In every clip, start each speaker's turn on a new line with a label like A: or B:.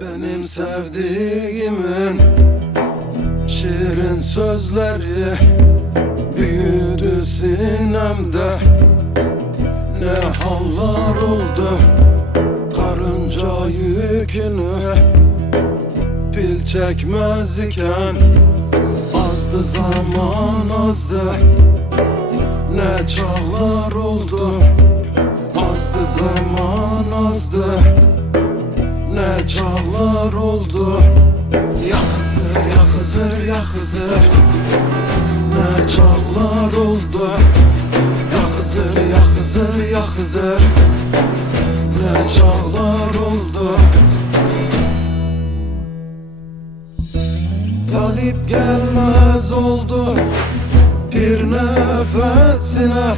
A: Benim sevdiğimin şirin sözleri büyüdü sinemde. Ne hallar oldu karınca yükünü Pil çekmez iken azdı zaman azdı. Ne çağlar oldu azdı zaman azdı çağlar oldu. Ya Hızır ya Hızır ya Hızır. Ne çağlar oldu. Ya Hızır ya Hızır ya Hızır. Ne çağlar oldu. Talip gelmez oldu. Bir nefesine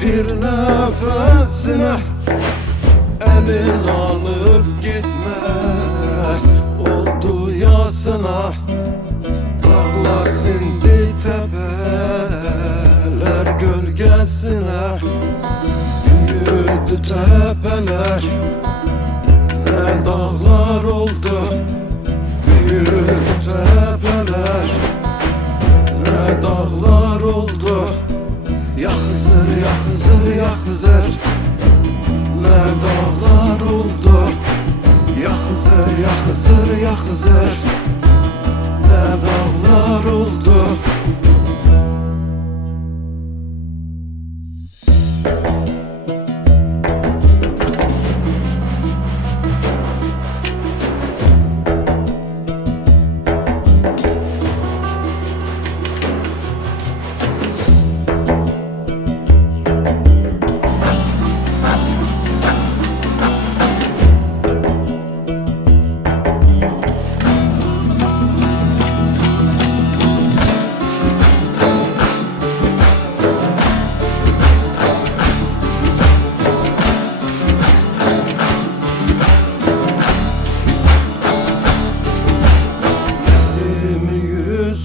A: Bir nefesine Elin alıp gitmez. Oldu yasına Dağlar sindi tepeler gölgesine. Büyüdü tepeler Ne dağlar oldu? Büyüdü tepeler Ne dağlar oldu? Ya Hızır ya Hızır Hızır ya Hızır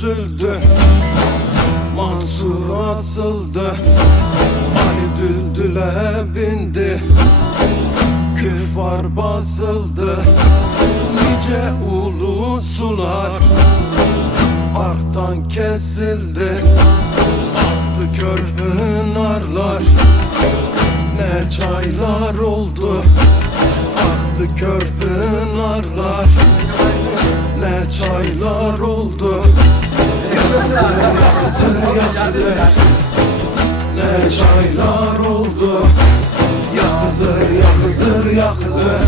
A: yüzüldü Mansur asıldı. Ali düldüle bindi. Küfar basıldı. Nice ulu sular Arttan kesildi. Aktı körpün arlar Ne çaylar oldu? Aktı körpün arlar ne çaylar oldu yakızır Ne çaylar oldu Yakızır yakızır yakızır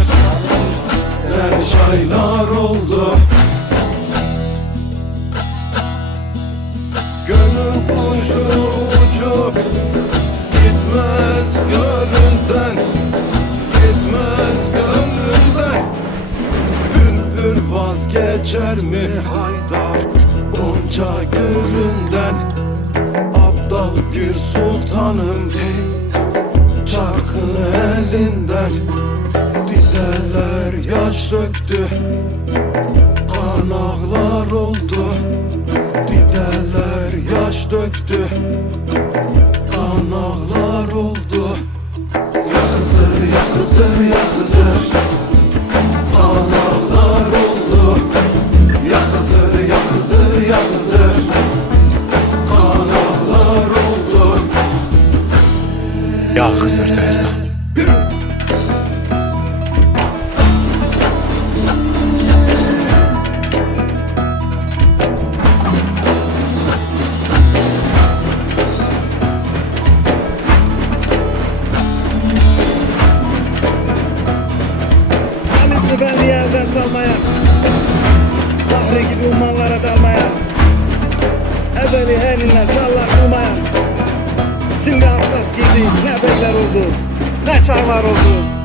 A: Ne çaylar oldu Gönül kuşu uçup Gitmez gönlünden Gitmez gönlünden Bülbül vazgeçer mi Haydar? Gonca gülünden Abdal bir sultanım Çarkın elinden Dizeler yaş döktü Kan ağlar oldu Dideler yaş döktü Ya Hızır
B: Tezda.
C: Benli yerden salmayan Bahri gibi ummanlara dalmayan Ebeli eninle şallar bulmayan Şimdi atlas giydi ne beyler oldu Ne çağlar oldu